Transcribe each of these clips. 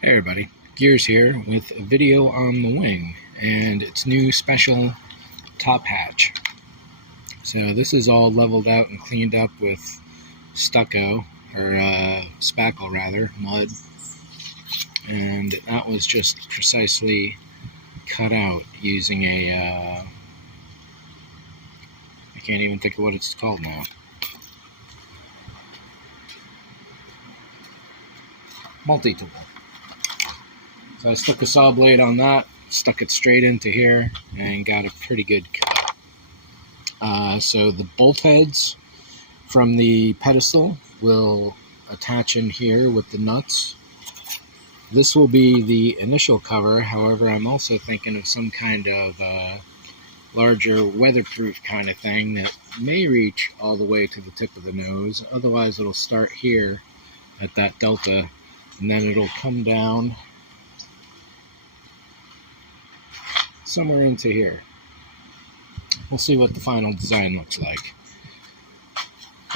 Hey everybody, Gears here with a video on the wing and its new special top hatch. So this is all leveled out and cleaned up with stucco, or spackle rather, mud, and that was just precisely cut out using a, I can't even think of what it's called now. Multi-tool. So I stuck a saw blade on that, stuck it straight into here, and got a pretty good cut. So the bolt heads from the pedestal will attach in here with the nuts. This will be the initial cover, however I'm also thinking of some kind of larger weatherproof kind of thing that may reach all the way to the tip of the nose. Otherwise it'll start here at that delta and then it'll come down somewhere into here. We'll see what the final design looks like.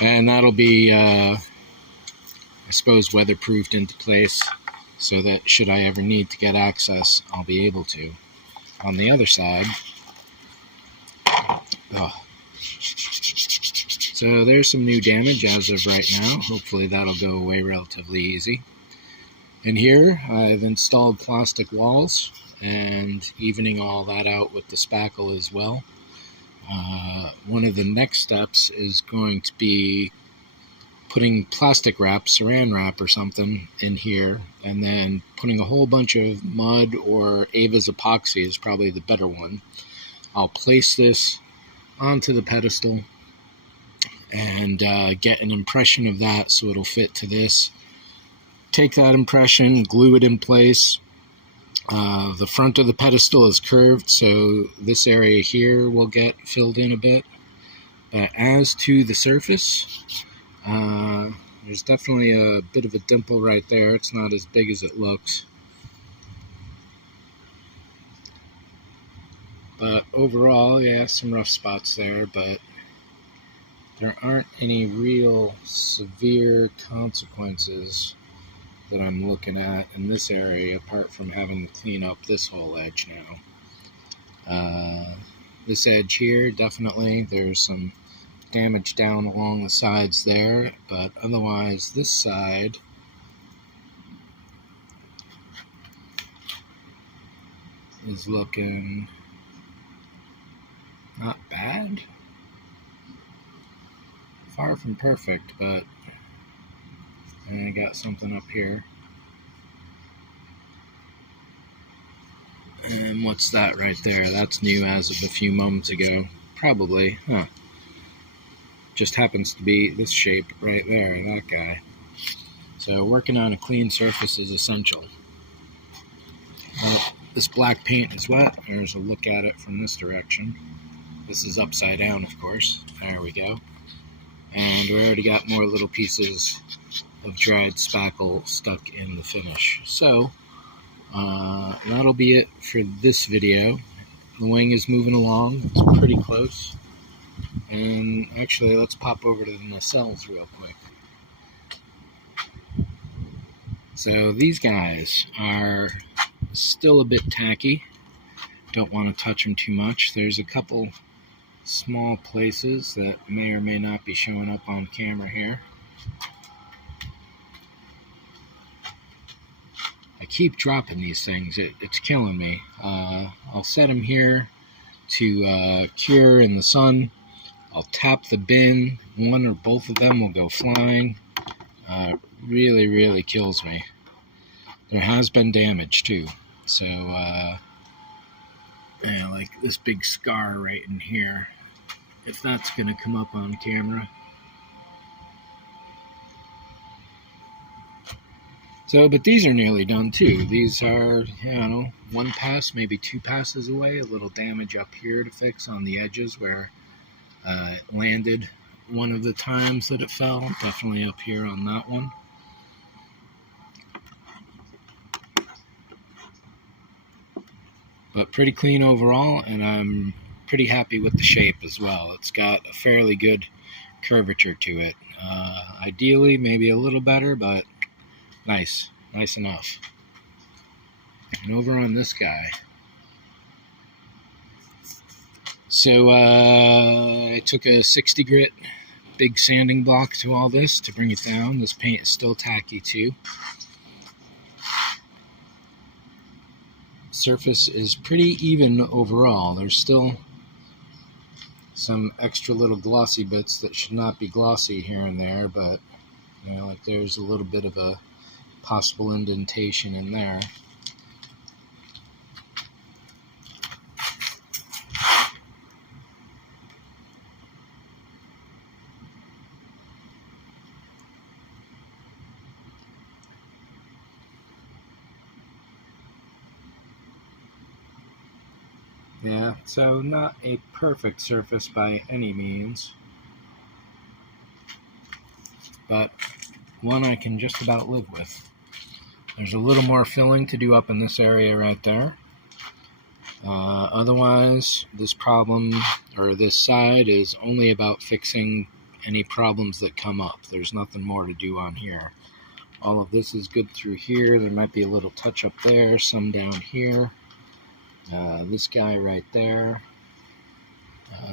And that'll be, I suppose, weatherproofed into place so that should I ever need to get access, I'll be able to. On the other side, so there's some new damage as of right now. Hopefully that'll go away relatively easy. And here I've installed plastic walls and evening all that out with the spackle as well. One of the next steps is going to be putting plastic wrap, saran wrap or something in here, and then putting a whole bunch of mud, or Ava's epoxy is probably the better one. I'll place this onto the pedestal and get an impression of that so it'll fit to this. Take that impression, glue it in place. The front of the pedestal is curved, so this area here will get filled in a bit. But as to the surface, there's definitely a bit of a dimple right there. It's not as big as it looks. But overall, yeah, some rough spots there, but there aren't any real severe consequences that I'm looking at in this area, apart from having to clean up this whole edge now. This edge here, definitely, there's some damage down along the sides there, but otherwise this side is looking not bad. Far from perfect, but I got something up here. And what's that right there? That's new as of a few moments ago. Probably, huh. Just happens to be this shape right there, that guy. So working on a clean surface is essential. This black paint is wet. There's a look at it from this direction. This is upside down, of course. There we go. And we already got more little pieces of dried spackle stuck in the finish. So that'll be it for this video. The wing is moving along. It's pretty close. And actually, let's pop over to the nacelles real quick. So these guys are still a bit tacky. Don't want to touch them too much. There's a couple small places that may or may not be showing up on camera here. I keep dropping these things. It's killing me. I'll set them here to cure in the sun. I'll tap the bin. One or both of them will go flying. Really, really kills me. There has been damage too. So, yeah, like this big scar right in here. If that's going to come up on camera. So, but these are nearly done too. These are, I don't know, one pass, maybe two passes away. A little damage up here to fix on the edges where it landed one of the times that it fell. Definitely up here on that one. But pretty clean overall, and I'm pretty happy with the shape as well. It's got a fairly good curvature to it. Ideally, maybe a little better, but nice enough. And over on this guy. So I took a 60 grit big sanding block to all this to bring it down. This paint is still tacky too. Surface is pretty even overall. There's still some extra little glossy bits that should not be glossy here and there, but you know, like there's a little bit of a possible indentation in there. Yeah, so not a perfect surface by any means, but one I can just about live with. There's a little more filling to do up in this area right there. Otherwise, this problem, or this side, is only about fixing any problems that come up. There's nothing more to do on here. All of this is good through here. There might be a little touch up there, some down here. This guy right there.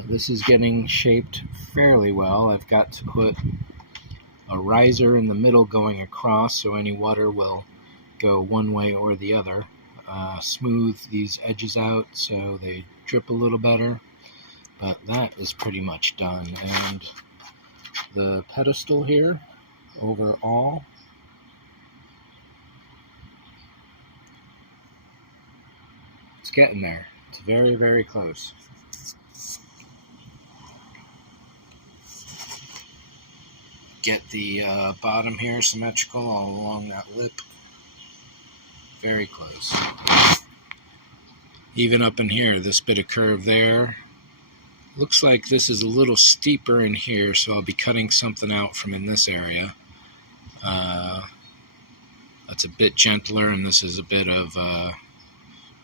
This is getting shaped fairly well. I've got to put a riser in the middle going across so any water will go one way or the other. Smooth these edges out so they drip a little better, but that is pretty much done. And the pedestal here overall, it's getting there. It's very, very close. Get the bottom here symmetrical all along that lip. Very close. Even up in here, this bit of curve there. Looks like this is a little steeper in here, so I'll be cutting something out from in this area. That's a bit gentler, and this is a bit of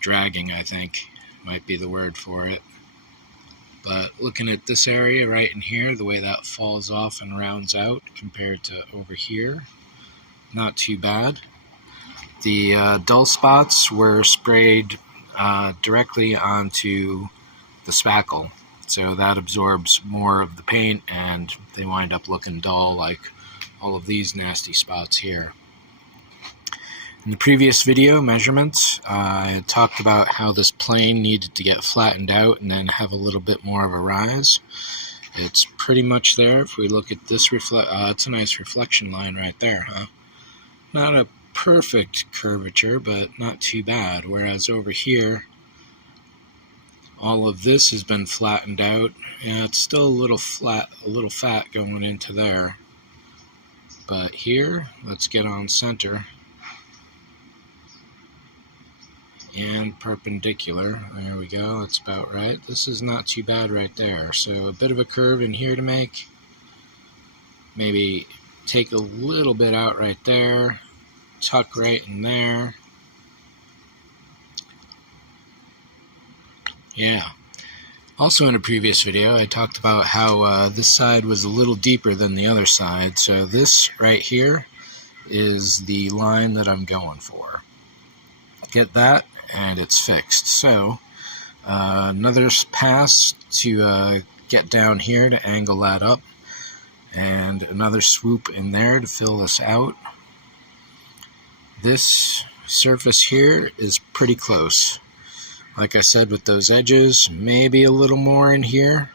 dragging, I think, might be the word for it. But looking at this area right in here, the way that falls off and rounds out compared to over here, not too bad. The dull spots were sprayed directly onto the spackle, so that absorbs more of the paint and they wind up looking dull like all of these nasty spots here. In the previous video measurements, I had talked about how this plane needed to get flattened out and then have a little bit more of a rise. It's pretty much there. If we look at this it's a nice reflection line right there, huh? Not a perfect curvature, but not too bad. Whereas over here, all of this has been flattened out. Yeah, it's still a little flat, a little fat going into there. But here, let's get on center. And perpendicular. There we go. That's about right. This is not too bad right there. So a bit of a curve in here to make. Maybe take a little bit out right there. Tuck right in there. Yeah. Also in a previous video, I talked about how this side was a little deeper than the other side. So this right here is the line that I'm going for. Get that, and it's fixed. So another pass to get down here to angle that up, and another swoop in there to fill this out. This surface here is pretty close. Like I said, with those edges, maybe a little more in here.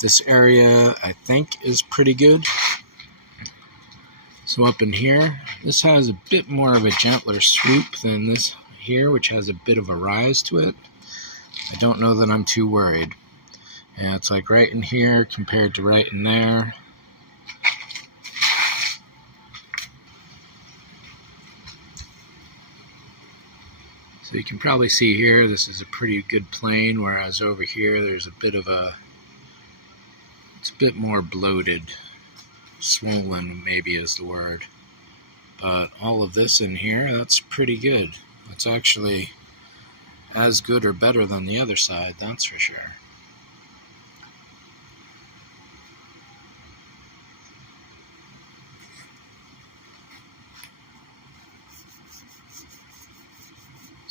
This area I think is pretty good. So up in here, this has a bit more of a gentler swoop than this here, which has a bit of a rise to it. I don't know that I'm too worried. And it's like right in here compared to right in there. So you can probably see here, this is a pretty good plane, whereas over here there's a bit of a, it's a bit more bloated. Swollen maybe is the word. But all of this in here, that's pretty good. It's actually as good or better than the other side, that's for sure.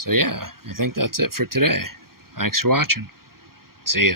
So yeah, I think that's it for today. Thanks for watching. See ya.